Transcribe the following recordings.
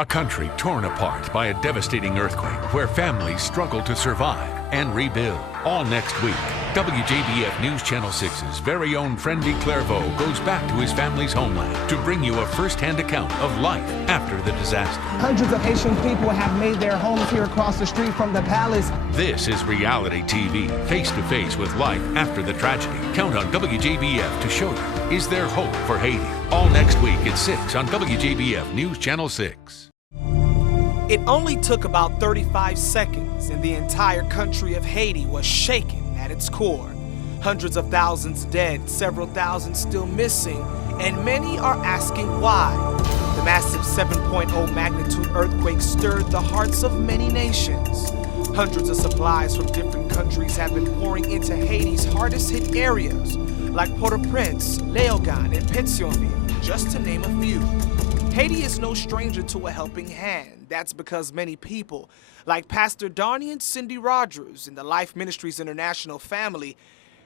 A country torn apart by a devastating earthquake where families struggle to survive and rebuild. All next week, WJBF News Channel 6's very own Fraendy Clervaud goes back to his family's homeland to bring you a first-hand account of life after the disaster. Hundreds of Haitian people have made their homes here across the street from the palace. This is reality TV, face-to-face with life after the tragedy. Count on WJBF to show you, is there hope for Haiti? All next week at 6 on WJBF News Channel 6. It only took about 35 seconds and the entire country of Haiti was shaken at its core. Hundreds of thousands dead, several thousand still missing, and many are asking why. The massive 7.0 magnitude earthquake stirred the hearts of many nations. Hundreds of supplies from different countries have been pouring into Haiti's hardest hit areas, like Port-au-Prince, Léogâne, and Pétionville, just to name a few. Haiti is no stranger to a helping hand. That's because many people, like Pastor Donnie and Cindy Rogers in the Life Ministries International family,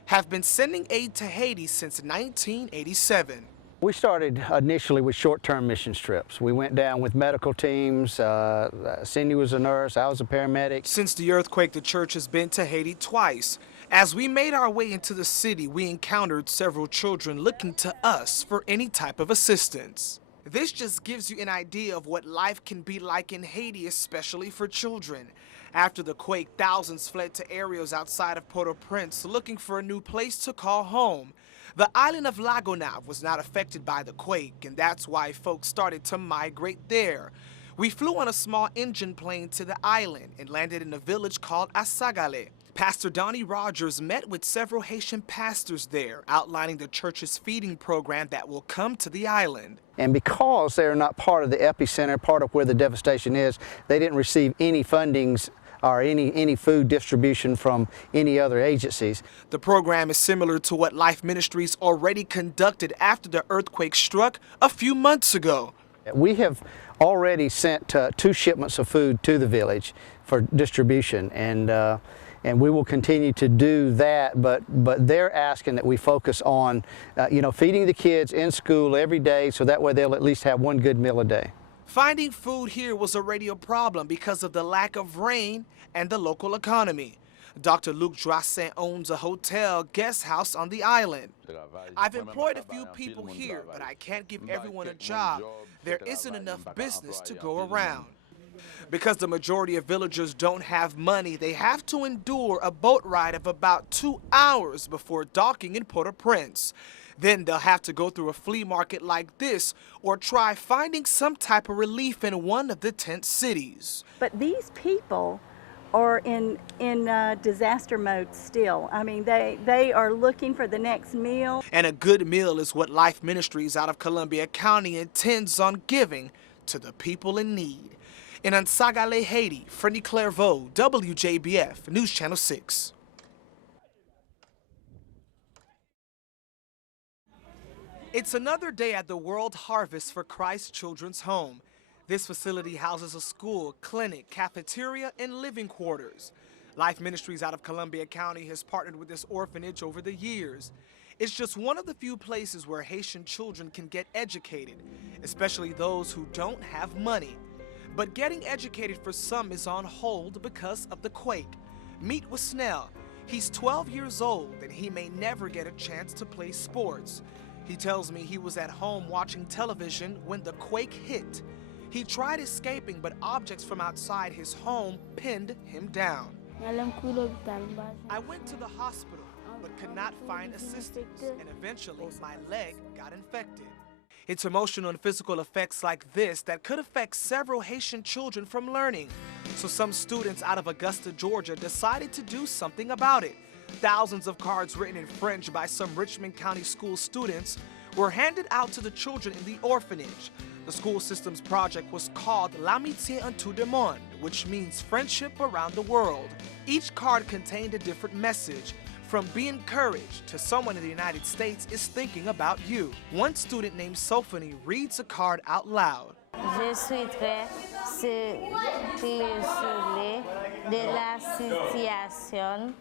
have been sending aid to Haiti since 1987. We started initially with short-term mission trips. We went down with medical teams. Cindy was a nurse, I was a paramedic. Since the earthquake, the church has been to Haiti twice. As we made our way into the city, we encountered several children looking to us for any type of assistance. This just gives you an idea of what life can be like in Haiti, especially for children. After the quake, thousands fled to areas outside of Port-au-Prince looking for a new place to call home. The island of La Gonâve was not affected by the quake, and that's why folks started to migrate there. We flew on a small engine plane to the island and landed in a village called Asagale. Pastor Donnie Rogers met with several Haitian pastors there, outlining the church's feeding program that will come to the island. And because they're not part of the epicenter, part of where the devastation is, they didn't receive any fundings or any food distribution from any other agencies. The program is similar to what Life Ministries already conducted after the earthquake struck a few months ago. We have already sent 2 shipments of food to the village for distribution, and we will continue to do that, but they're asking that we focus on, feeding the kids in school every day so that way they'll at least have one good meal a day. Finding food here was already a problem because of the lack of rain and the local economy. Dr. Luc Joassin owns a hotel guest house on the island. I've employed a few people here, but I can't give everyone a job. There isn't enough business to go around. Because the majority of villagers don't have money, they have to endure a boat ride of about 2 hours before docking in Port-au-Prince. Then they'll have to go through a flea market like this or try finding some type of relief in one of the tent cities. But these people are in disaster mode still. I mean, they are looking for the next meal. And a good meal is what Life Ministries out of Columbia County intends on giving to the people in need. In Ansagale, Haiti, Fraendy Clervaud, WJBF News Channel 6. It's another day at the World Harvest for Christ Children's Home. This facility houses a school, clinic, cafeteria, and living quarters. Life Ministries out of Columbia County has partnered with this orphanage over the years. It's just one of the few places where Haitian children can get educated, especially those who don't have money. But getting educated for some is on hold because of the quake. Meet with Snell. He's 12 years old and he may never get a chance to play sports. He tells me he was at home watching television when the quake hit. He tried escaping, but objects from outside his home pinned him down. I went to the hospital, but could not find assistance, and eventually my leg got infected. It's emotional and physical effects like this that could affect several Haitian children from learning. So some students out of Augusta, Georgia decided to do something about it. Thousands of cards written in French by some Richmond County school students were handed out to the children in the orphanage. The school system's project was called L'Amitié en tout le monde, which means friendship around the world. Each card contained a different message, from be encouraged to someone in the United States is thinking about you. One student named Sophanie reads a card out loud. Je suis très désolée de la situation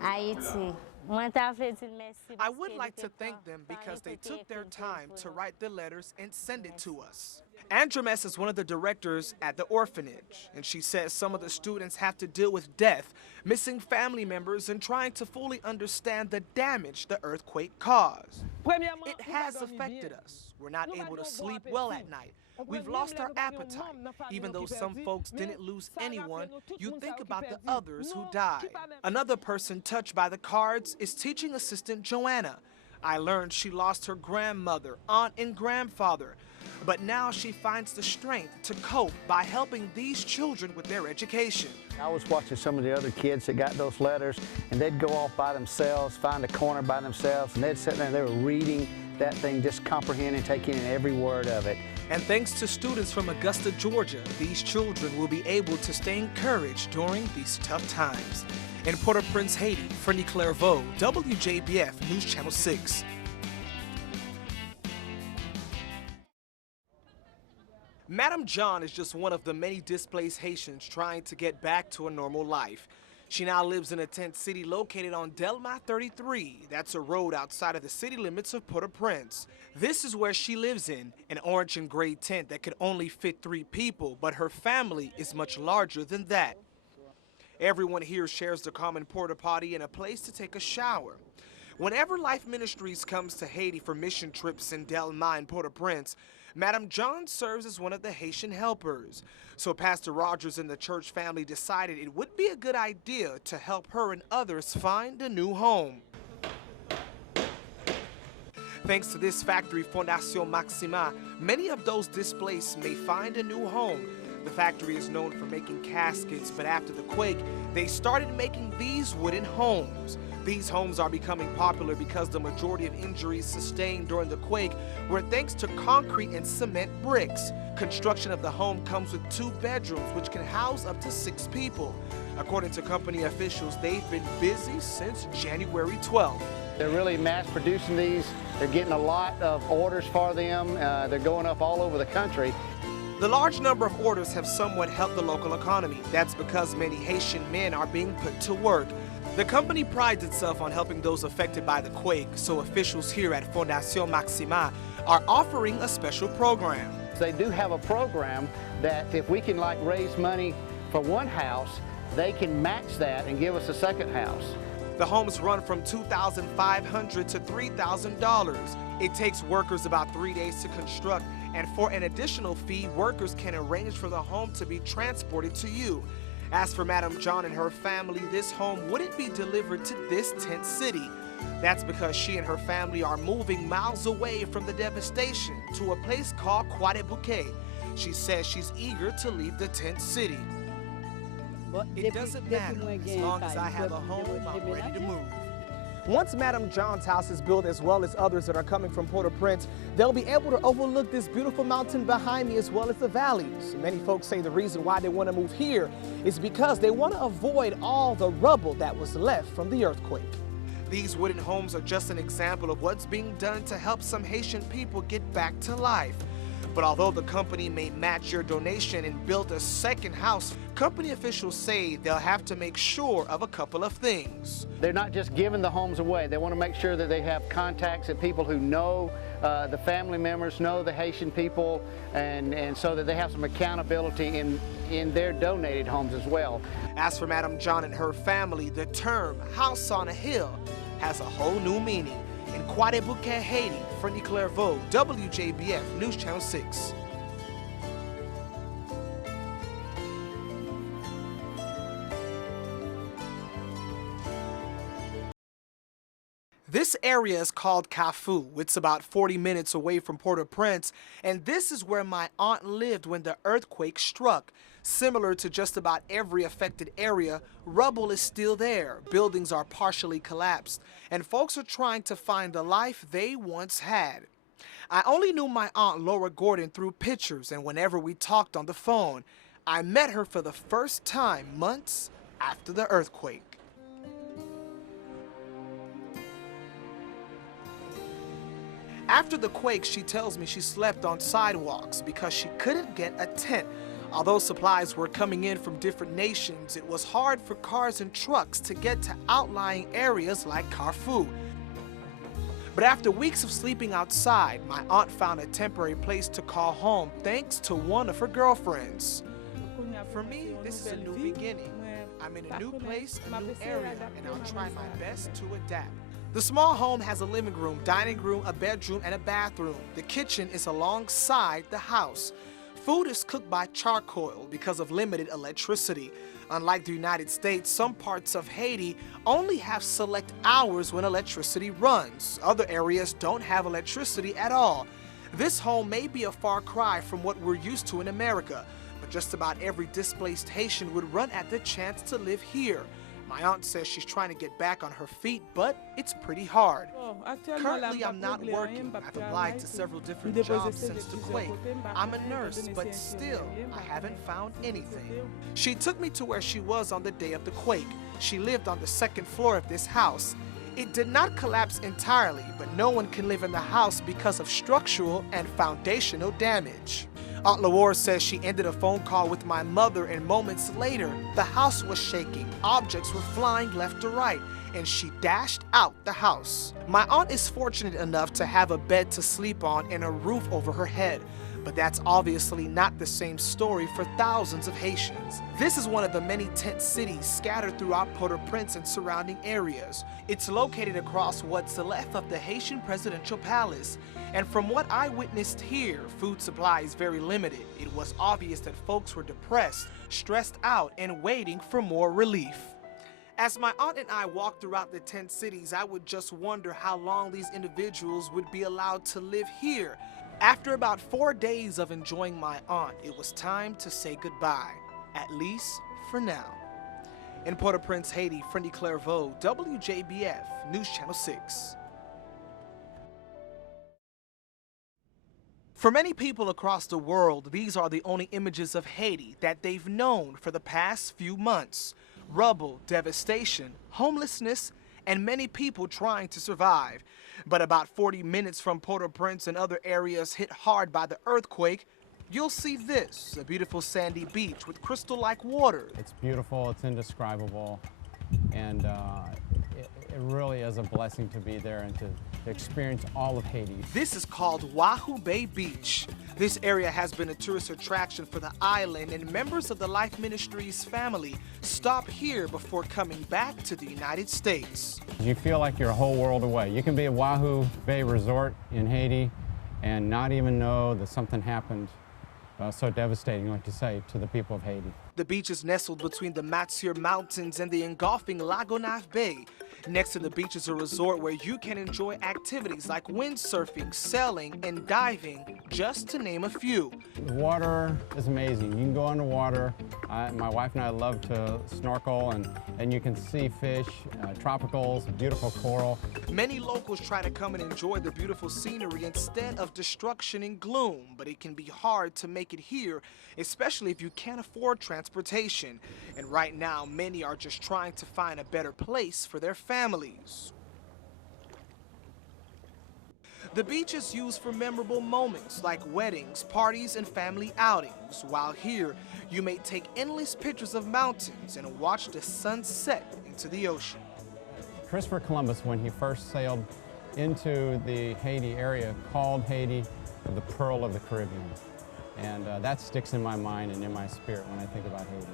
Haiti. I would like to thank them because they took their time to write the letters and send it to us. Andremes is one of the directors at the orphanage, and she says some of the students have to deal with death, missing family members, and trying to fully understand the damage the earthquake caused. It has affected us. We're not able to sleep well at night. We've lost our appetite. Even though some folks didn't lose anyone, you think about the others who died. Another person touched by the cards is teaching assistant Joanna. I learned she lost her grandmother, aunt, and grandfather, but now she finds the strength to cope by helping these children with their education. I was watching some of the other kids that got those letters, and they'd go off by themselves, find a corner by themselves, and they'd sit there and they were reading that thing, just comprehending, taking in every word of it. And thanks to students from Augusta, Georgia, these children will be able to stay encouraged during these tough times. In Port-au-Prince, Haiti, Fraendy Clervaud, WJBF News Channel 6. Madame John is just one of the many displaced Haitians trying to get back to a normal life. She now lives in a tent city located on Delma 33. That's a road outside of the city limits of Port-au-Prince. This is where she lives in, an orange and gray tent that could only fit 3 people, but her family is much larger than that. Everyone here shares the common porta potty and a place to take a shower. Whenever Life Ministries comes to Haiti for mission trips in Delma and Port-au-Prince, Madame John serves as one of the Haitian helpers. So Pastor Rogers and the church family decided it would be a good idea to help her and others find a new home. Thanks to this factory, Fondation Maxima, many of those displaced may find a new home. The factory is known for making caskets, but after the quake, they started making these wooden homes. These homes are becoming popular because the majority of injuries sustained during the quake were thanks to concrete and cement bricks. Construction of the home comes with 2 bedrooms, which can house up to 6 people. According to company officials, they've been busy since January 12th. They're really mass producing these. They're getting a lot of orders for them. They're going up all over the country. The large number of orders have somewhat helped the local economy. That's because many Haitian men are being put to work. The company prides itself on helping those affected by the quake, so officials here at Fondation Maxima are offering a special program. They do have a program that if we can raise money for one house, they can match that and give us a second house. The homes run from $2,500 to $3,000. It takes workers about 3 days to construct, and for an additional fee, workers can arrange for the home to be transported to you. As for Madame John and her family, this home wouldn't be delivered to this tent city. That's because she and her family are moving miles away from the devastation to a place called Bouquet. She says she's eager to leave the tent city. It doesn't matter. As long as I have a home, I'm ready to move. Once Madame John's house is built, as well as others that are coming from Port-au-Prince, they'll be able to overlook this beautiful mountain behind me as well as the valleys. Many folks say the reason why they want to move here is because they want to avoid all the rubble that was left from the earthquake. These wooden homes are just an example of what's being done to help some Haitian people get back to life. But although the company may match your donation and build a second house, company officials say they'll have to make sure of a couple of things. They're not just giving the homes away. They want to make sure that they have contacts and people who know the family members, know the Haitian people, and so that they have some accountability in their donated homes as well. As for Madame John and her family, the term house on a hill has a whole new meaning. In Bouquet, Haiti, Fraendy Clervaud, WJBF News Channel 6. This area is called Cafu. It's about 40 minutes away from Port-au-Prince, and this is where my aunt lived when the earthquake struck. Similar to just about every affected area, rubble is still there, buildings are partially collapsed, and folks are trying to find the life they once had. I only knew my aunt Laura Gordon through pictures, and whenever we talked on the phone, I met her for the first time months after the earthquake. After the quake, she tells me she slept on sidewalks because she couldn't get a tent. Although supplies were coming in from different nations, it was hard for cars and trucks to get to outlying areas like Carrefour. But after weeks of sleeping outside, my aunt found a temporary place to call home thanks to one of her girlfriends. For me, this is a new beginning. I'm in a new place, a new area, and I'll try my best to adapt. The small home has a living room, dining room, a bedroom, and a bathroom. The kitchen is alongside the house. Food is cooked by charcoal because of limited electricity. Unlike the United States, some parts of Haiti only have select hours when electricity runs. Other areas don't have electricity at all. This home may be a far cry from what we're used to in America, but just about every displaced Haitian would run at the chance to live here. My aunt says she's trying to get back on her feet, but it's pretty hard. Currently, I'm not working. I've applied to several different jobs since the quake. I'm a nurse, but still, I haven't found anything. She took me to where she was on the day of the quake. She lived on the second floor of this house. It did not collapse entirely, but no one can live in the house because of structural and foundational damage. Aunt Lawar says she ended a phone call with my mother, and moments later, the house was shaking, objects were flying left to right, and she dashed out the house. My aunt is fortunate enough to have a bed to sleep on and a roof over her head, but that's obviously not the same story for thousands of Haitians. This is one of the many tent cities scattered throughout Port-au-Prince and surrounding areas. It's located across what's left of the Haitian presidential palace. And from what I witnessed here, food supply is very limited. It was obvious that folks were depressed, stressed out, and waiting for more relief. As my aunt and I walked throughout the tent cities, I would just wonder how long these individuals would be allowed to live here. After about 4 days of enjoying my aunt, it was time to say goodbye, at least for now. In Port-au-Prince, Haiti, Fraendy Clervaud, WJBF, News Channel 6. For many people across the world, these are the only images of Haiti that they've known for the past few months. Rubble, devastation, homelessness, and many people trying to survive. But about 40 minutes from Port-au-Prince and other areas hit hard by the earthquake, you'll see this, a beautiful sandy beach with crystal-like water. It's beautiful, it's indescribable, and it really is a blessing to be there and to experience all of Haiti. This is called Wahoo Bay Beach. This area has been a tourist attraction for the island, and members of the Life Ministries family stop here before coming back to the United States. You feel like you're a whole world away. You can be at Wahoo Bay Resort in Haiti and not even know that something happened so devastating, like you say, to the people of Haiti. The beach is nestled between the Matsir Mountains and the engulfing Lagonaf Bay. Next to the beach is a resort where you can enjoy activities like windsurfing, sailing, and diving, just to name a few. The water is amazing. You can go underwater. My wife and I love to snorkel, and you can see fish, tropicals, beautiful coral. Many locals try to come and enjoy the beautiful scenery instead of destruction and gloom, but it can be hard to make it here, especially if you can't afford transportation. And right now, many are just trying to find a better place for their families. The beach is used for memorable moments like weddings, parties, and family outings, while here you may take endless pictures of mountains and watch the sun set into the ocean. Christopher Columbus, when he first sailed into the Haiti area, called Haiti the Pearl of the Caribbean. And that sticks in my mind and in my spirit when I think about Haiti.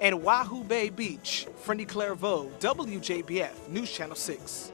And Wahoo Bay Beach, Fraendy Clervaud, WJBF, News Channel 6.